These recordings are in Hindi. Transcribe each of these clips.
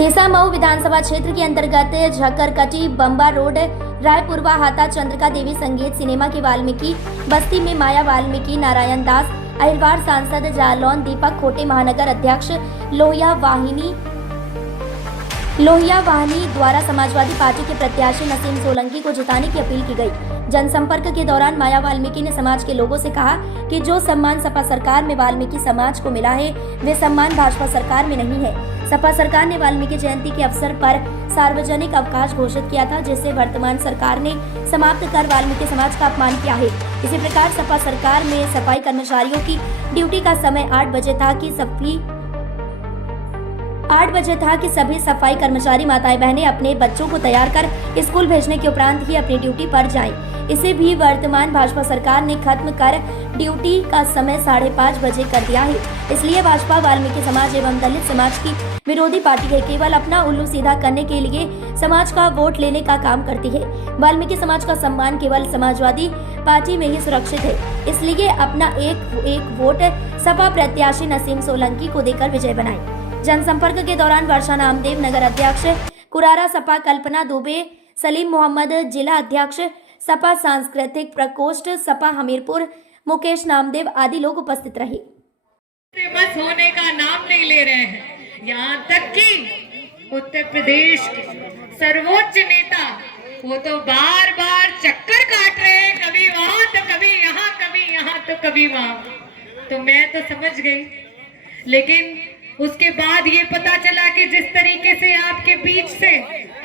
सीसामऊ विधानसभा क्षेत्र के अंतर्गत झक्करकटी बम्बा रोड रायपुरवा हाता चंद्रिका देवी संगीत सिनेमा की वाल्मीकि बस्ती में माया वाल्मीकि नारायण दास अहिरवार सांसद जालौन दीपक खोटे महानगर अध्यक्ष लोहिया वाहिनी द्वारा समाजवादी पार्टी के प्रत्याशी नसीम सोलंकी को जिताने की अपील की गई। जनसंपर्क के दौरान माया वाल्मीकि ने समाज के लोगों से कहा कि जो सम्मान सपा सरकार में वाल्मीकि समाज को मिला है वे सम्मान भाजपा सरकार में नहीं है। सपा सरकार ने वाल्मीकि जयंती के अवसर पर सार्वजनिक अवकाश घोषित किया था, जिसे वर्तमान सरकार ने समाप्त कर वाल्मीकि समाज का अपमान किया है। इसी प्रकार सपा सरकार में सफाई कर्मचारियों की ड्यूटी का समय 8 बजे था कि सभी सफाई कर्मचारी माताएं बहनें अपने बच्चों को तैयार कर स्कूल भेजने के उपरांत ही अपनी ड्यूटी पर जाएं। इसे भी वर्तमान भाजपा सरकार ने खत्म कर ड्यूटी का समय 5:30 बजे कर दिया है। इसलिए भाजपा वाल्मीकि समाज एवं दलित समाज की विरोधी पार्टी है, केवल अपना उल्लू सीधा करने के लिए समाज का वोट लेने का काम करती है। वाल्मीकि समाज का सम्मान केवल समाजवादी पार्टी में ही सुरक्षित है, इसलिए अपना एक वोट सपा प्रत्याशी नसीम सोलंकी को देकर विजय बनाए। जनसंपर्क के दौरान वर्षा नामदेव नगर अध्यक्ष कुरारा सपा, कल्पना दुबे, सलीम मोहम्मद जिला अध्यक्ष सपा, सांस्कृतिक प्रकोष्ठ सपा हमीरपुर, मुकेश नामदेव आदि लोग उपस्थित रहे। बस होने का नाम नहीं ले रहे हैं। यहाँ तक कि उत्तर प्रदेश के सर्वोच्च नेता वो तो बार बार चक्कर काट रहे हैं, कभी वहां तो कभी यहाँ, कभी यहाँ तो कभी वहां। तो मैं तो समझ गई, लेकिन उसके बाद ये पता चला कि जिस तरीके से आपके बीच से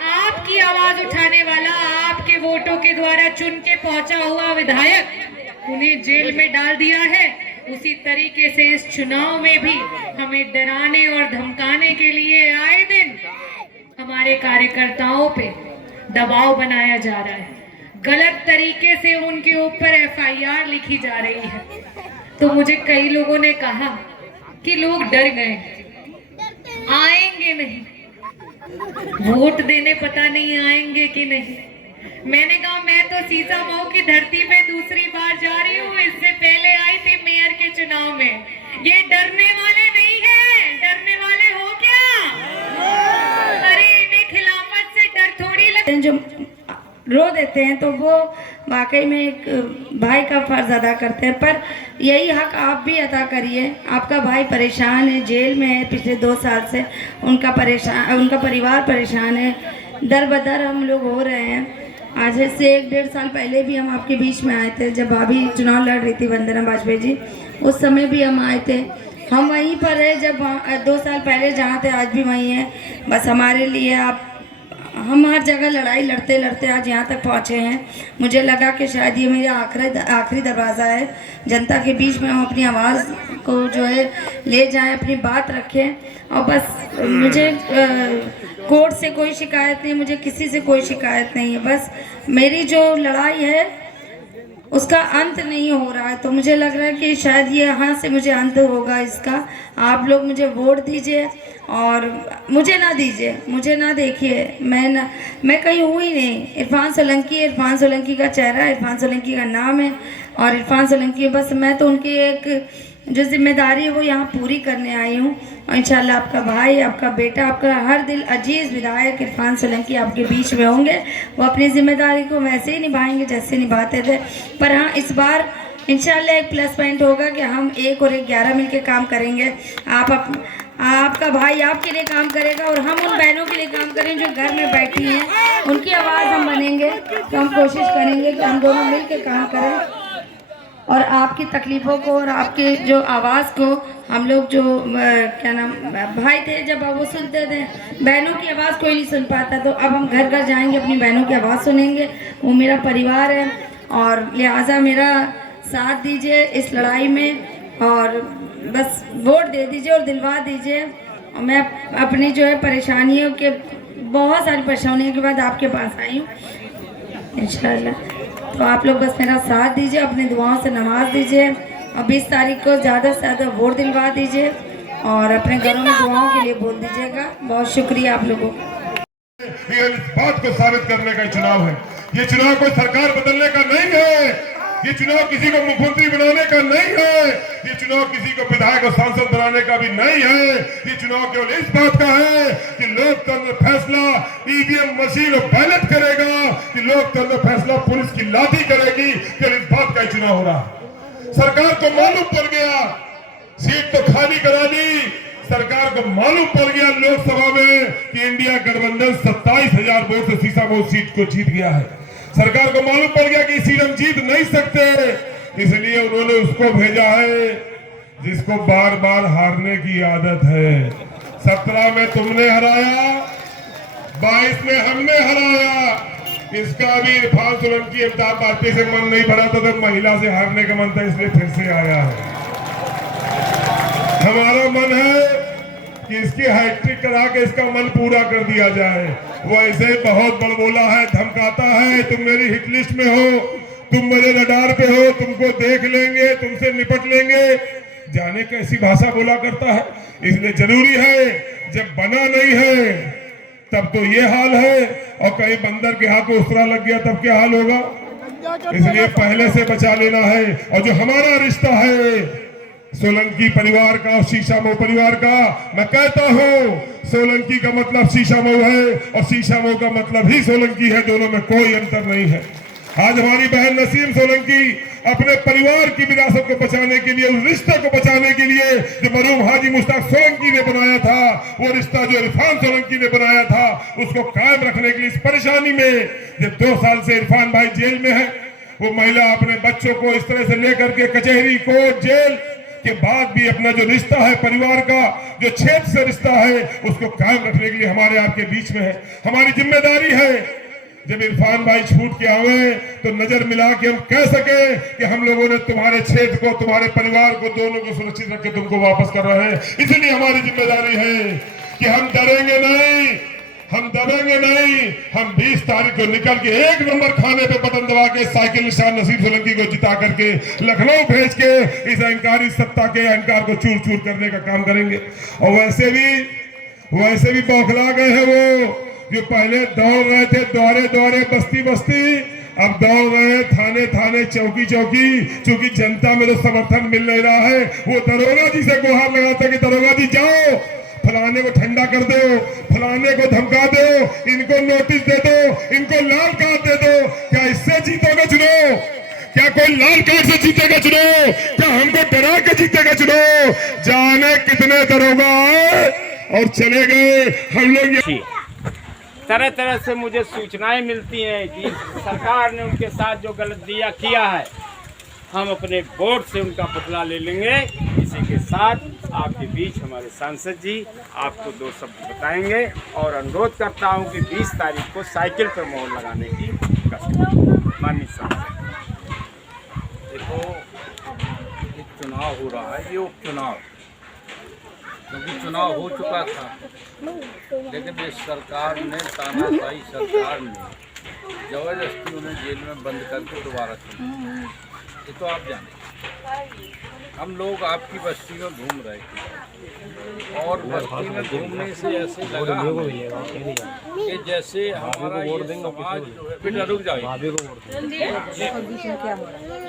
आपकी आवाज उठाने वाला, आपके वोटों के द्वारा चुन के पहुंचा हुआ विधायक उन्हें जेल में डाल दिया है, उसी तरीके से इस चुनाव में भी हमें डराने और धमकाने के लिए आए दिन हमारे कार्यकर्ताओं पे दबाव बनाया जा रहा है। गलत तरीके से उनके ऊपर FIR लिखी जा रही है। तो मुझे कई लोगों ने कहा कि लोग डर गए, आएंगे नहीं, वोट देने पता नहीं आएंगे कि नहीं। मैंने कहा मैं तो सीसामऊ की धरती पे दूसरी बार जा रही हूँ, इससे पहले आई थी मेयर के चुनाव में। ये डरने वाले नहीं हैं, डरने वाले हो क्या? अरे इन्हें खिलाफत से डर थोड़ी लगता। जो रो देते हैं तो वो वाकई में एक भाई का फर्ज अदा करते हैं, पर यही हक आप भी अदा करिए। आपका भाई परेशान है, जेल में है पिछले 2 साल से, उनका परिवार परेशान है, दर बदर हम लोग हो रहे हैं। आज से 1-1.5 साल पहले भी हम आपके बीच में आए थे, जब भाभी चुनाव लड़ रही थी वंदना वाजपेयी जी, उस समय भी हम आए थे। हम वहीं पर है जब 2 साल पहले जहाँ थे, आज भी वहीं हैं। बस हमारे लिए हम हर जगह लड़ाई लड़ते लड़ते आज यहाँ तक पहुँचे हैं। मुझे लगा कि शायद ये मेरा आखिरी दरवाज़ा है, जनता के बीच में हम अपनी आवाज़ को जो है ले जाएं, अपनी बात रखें। और बस मुझे कोर्ट से कोई शिकायत नहीं, मुझे किसी से कोई शिकायत नहीं है। बस मेरी जो लड़ाई है उसका अंत नहीं हो रहा है, तो मुझे लग रहा है कि शायद ये यहाँ से मुझे अंत होगा इसका। आप लोग मुझे वोट दीजिए और मुझे ना दीजिए, मुझे ना देखिए, मैं कहीं हूँ ही नहीं। इरफान सोलंकी का चेहरा, इरफान सोलंकी का नाम है और इरफान सोलंकी, बस मैं तो उनकी एक जो जिम्मेदारी है वो यहाँ पूरी करने आई हूँ। और इंशाल्लाह आपका भाई, आपका बेटा, आपका हर दिल अजीज़ विधायक इरफान सोलंकी आपके बीच में होंगे। वो अपनी जिम्मेदारी को वैसे ही निभाएंगे जैसे निभाते थे। पर हाँ, इस बार इंशाल्लाह एक प्लस पॉइंट होगा कि हम 1 और 1 11 मिल के काम करेंगे। आपका भाई आपके लिए काम करेगा और हम उन बहनों के लिए काम करेंगे जो घर में बैठी हैं, उनकी आवाज़ हम बनेंगे। तो हम कोशिश करेंगे कि हम दोनों मिल के काम करें और आपकी तकलीफ़ों को और आपके जो आवाज़ को हम लोग जो क्या नाम भाई थे जब वो सुनते थे, बहनों की आवाज़ कोई नहीं सुन पाता, तो अब हम घर घर जाएंगे, अपनी बहनों की आवाज़ सुनेंगे। वो मेरा परिवार है और लिहाजा मेरा साथ दीजिए इस लड़ाई में और बस वोट दे दीजिए और दिलवा दीजिए। और मैं अपनी जो है परेशानियों के, बहुत सारी परेशानियों के बाद आपके पास आई हूँ इंशाल्लाह। तो आप लोग बस मेरा साथ दीजिए, अपनी दुआओं से नवाज दीजिए और 20 तारीख को ज़्यादा से ज़्यादा वोट दिलवा दीजिए और अपने घरों में दुआओं के लिए बोल दीजिएगा। बहुत शुक्रिया आप लोगों को। इस बात को साबित करने का चुनाव है, ये चुनाव कोई सरकार बदलने का नहीं है, ये चुनाव किसी को मुख्यमंत्री बनाने का नहीं है, ये चुनाव किसी को विधायक और सांसद बनाने का भी नहीं है। ये चुनाव केवल इस बात का है कि लोकतंत्र फैसला ईवीएम मशीन और बैलेट करेगा, कि लोकतंत्र फैसला पुलिस की लाठी करेगी। केवल इस बात का ही चुनाव हो रहा है। सरकार को मालूम पड़ गया, सीट तो खाली करा दी, सरकार को मालूम पड़ गया लोकसभा में कि इंडिया गठबंधन 27,000 वोट से सीसामऊ सीट को जीत गया है। सरकार को मालूम पड़ गया कि सीट हम जीत नहीं सकते, इसलिए उन्होंने उसको भेजा है जिसको बार बार हारने की आदत है। 17 में तुमने हराया, 22 में हमने हराया। इसका भी इरफान सोलंकी अमिताभ बाजपेयी से मन नहीं भरा था, तो महिला से हारने का मन था, इसलिए फिर से आया है। हमारा मन है कि इसकी हैट्रिक करा के इसका मन पूरा कर दिया जाए। वो ऐसे बहुत बड़बोला है, धमकाता है, तुम मेरी हिट लिस्ट में हो, तुम मेरे रडार पे हो, तुमको देख लेंगे, तुमसे निपट लेंगे। जाने कैसी भाषा बोला करता है। इसलिए जरूरी है, जब बना नहीं है तब तो ये हाल है, और कहीं बंदर के हाथ में उसरा लग गया तब क्या हाल होगा। इसलिए पहले से बचा लेना है। और जो हमारा रिश्ता है सोलंकी परिवार का और शीशामऊ परिवार का, मैं कहता हूं सोलंकी का मतलब शीशामऊ है और शीशामऊ का मतलब ही सोलंकी है, दोनों में कोई अंतर नहीं है। आज हमारी बहन नसीम सोलंकी अपने परिवार की विरासत को बचाने के लिए, उस रिश्ते को बचाने के लिए जो मरहूम हाजी मुश्ताक सोलंकी ने बनाया था, वो रिश्ता जो इरफान सोलंकी ने बनाया था, उसको कायम रखने के लिए इस परेशानी में जब 2 साल से इरफान भाई जेल में है, वो महिला अपने बच्चों को इस तरह से लेकर के कचहरी, कोर्ट, जेल के बाद भी अपना जो रिश्ता है परिवार का, जो क्षेत्र से रिश्ता है, उसको कायम रखने के लिए हमारे आपके बीच में है। हमारी जिम्मेदारी है जब इरफान भाई छूट के आवे तो नजर मिला के हम कह सके कि हम लोगों ने तुम्हारे क्षेत्र को, तुम्हारे परिवार को, दोनों को सुरक्षित रख के तुमको वापस कर रहे हैं। इसलिए हमारी जिम्मेदारी है कि हम डरेंगे नहीं, हम दबेंगे नहीं। हम 20 तारीख को निकल के 1 नंबर खाने पे बटन दबा के साइकिल निशान नसीम सोलंकी को जिता करके लखनऊ भेज के इस अहंकारी सत्ता के अहंकार को चूर चूर करने का काम करेंगे। और वैसे भी बौखला गए हैं वो जो पहले दौड़ रहे थे द्वारे द्वारे, बस्ती बस्ती, अब दौड़ रहे हैं थाने थाने, चौकी चौकी। चूंकि जनता में तो समर्थन मिल नहीं रहा है, वो दरोगा जी से गुहार लगाता कि दरोगा जी जाओ, फलाने को ठंडा कर दो, फलाने को धमका दो, इनको नोटिस दे दो, इनको लाल कार्ड दे दो। क्या इससे जीतोगे चुनाव? क्या कोई लाल कार्ड से जीतेगा चुनाव? क्या हमको डरा के जीतेगा चुनाव? जाने कितने दरोगा आए और चले गए। हम लोग तरह तरह से मुझे सूचनाएं मिलती हैं कि सरकार ने उनके साथ जो गलतियाँ किया है, हम अपने वोट से उनका बदला ले लेंगे। इसी के साथ आपके बीच हमारे सांसद जी आपको 2 शब्द बताएंगे और अनुरोध करता हूं कि 20 तारीख को साइकिल पर मोहर लगाने की माननीय सांसद। देखो, एक चुनाव हो रहा है, ये उपचुनाव, क्योंकि चुनाव हो चुका था, लेकिन इस सरकार ने, तानाशाही सरकार ने जबरदस्ती उन्हें जेल में बंद करके दोबारा चुना। ये तो आप जाने। हम लोग आपकी बस्ती में घूम रहे थे और बस्ती में घूमने से ऐसे लगा कि जैसे हमारा ये समाज जो है, बेटा रुक जाइए,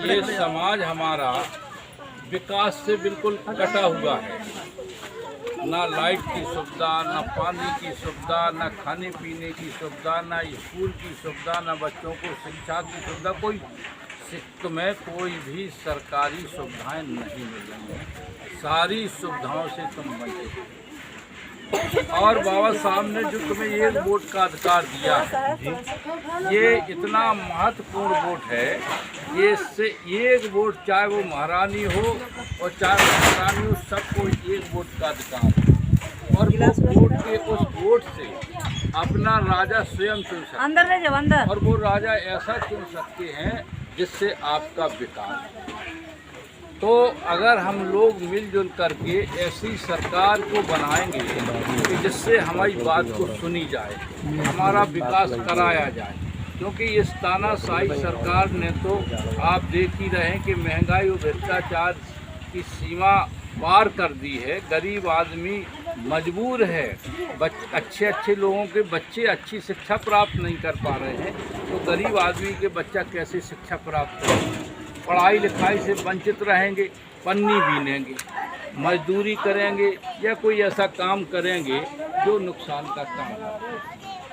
ये समाज हमारा विकास से बिल्कुल कटा हुआ है। ना लाइट की सुविधा, ना पानी की सुविधा, ना खाने पीने की सुविधा, ना स्कूल की सुविधा, ना बच्चों को शिक्षा की सुविधा, कोई सिक्क में कोई भी सरकारी सुविधाएं नहीं मिल रही हैं। सारी सुविधाओं से तुम वंचित। और बाबा साहब ने जो तुम्हें 1 वोट का अधिकार दिया है, ये इतना महत्वपूर्ण वोट है। ये से 1 वोट, चाहे वो महारानी हो और चाहे महारानी हो, सबको 1 वोट का अधिकार है। और वो वोट के, उस वोट से अपना राजा स्वयं चुन सकते हैं। और वो राजा ऐसा चुन सकते हैं जिससे आपका विकास। तो अगर हम लोग मिलजुल करके ऐसी सरकार को बनाएंगे कि जिससे हमारी बात को सुनी जाए, हमारा विकास कराया जाए, क्योंकि इस तानाशाही सरकार ने तो आप देख ही रहे हैं कि महंगाई और भ्रष्टाचार की सीमा पार कर दी है। गरीब आदमी मजबूर है, अच्छे लोगों के बच्चे अच्छी शिक्षा प्राप्त नहीं कर पा रहे हैं, तो गरीब आदमी के बच्चा कैसे शिक्षा प्राप्त करेंगे। पढ़ाई लिखाई से वंचित रहेंगे, पन्नी बीनेंगे, मजदूरी करेंगे या कोई ऐसा काम करेंगे जो नुकसान का काम है।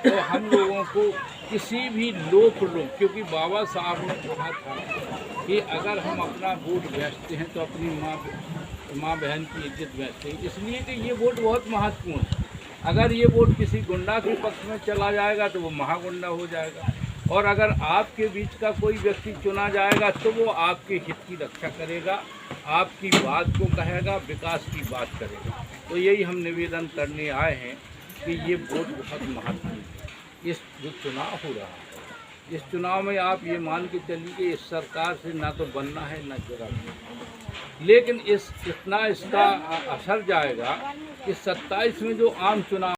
तो हम लोगों को किसी भी लोक क्योंकि बाबा साहब ने कहा था कि अगर हम अपना वोट बेचते हैं तो अपनी माँ बहन की इज्जत बेचते हैं, इसलिए कि ये वोट बहुत महत्वपूर्ण है। अगर ये वोट किसी गुंडा के पक्ष में चला जाएगा तो वो महागुंडा हो जाएगा, और अगर आपके बीच का कोई व्यक्ति चुना जाएगा तो वो आपके हित की रक्षा करेगा, आपकी बात को कहेगा, विकास की बात करेगा। तो यही हम निवेदन करने आए हैं कि ये वोट बहुत महत्वपूर्ण है। इस जो चुनाव हो रहा है, इस चुनाव में आप ये मान के चलिए कि इस सरकार से ना तो बनना है ना जुड़ना, लेकिन इतना इसका असर जाएगा कि 27 में जो आम चुनाव